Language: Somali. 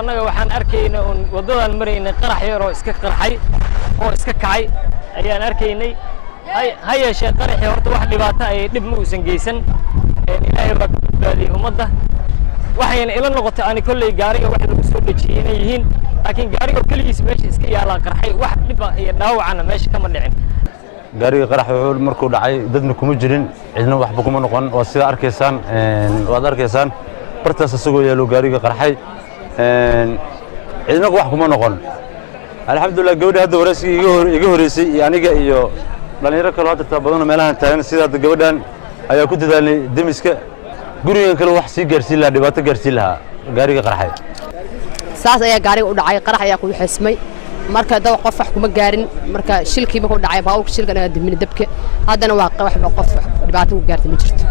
annaga waxaan arkaynay waddadan maraynay qarax yar oo iska qarxay oo iska kacay ayaan arkaynay ha yeeshee qaraxii horta wax dhibaato ay dhib ma uusan geysan ilaahay baa ka badbaadiyey ummadda waxayna ila noqotay ani kolley gaariga wax lagu soo dhejiyey inay yihiin laakiin gaariga keligiis meesha iska yaalaa qarxay wax dhib ah iyo dhaawacana meesha kama dhicin gaariga qarax wuxuu markuu dhacay dadna kuma jirin cidna waxba kuma noqon waa sida arkaysaan waad arkaysaan bartaas asagoo yaalo gaariga qarxay cidna wax kuma noqon alxamdulillah gabadha hadda waraysiga iga horeysay iyo aniga iyo dhalinyaro kale hadda badan meelahan taagan sida gabadhan ayaa ku dadaalnay demiska gurigan kale wax sii gaarsiin lahaa dhibaato gaarsiin lahaa gaariga qarxay saas ayaa gaariga u dhacay qarax ayaa ku xismay marka dad qof wax kuma gaarin marka shilkii ma ku dhacay baawlka shilkan ayaa dimin dabka haddana waa qof dhibaato ku gaartay ma jirto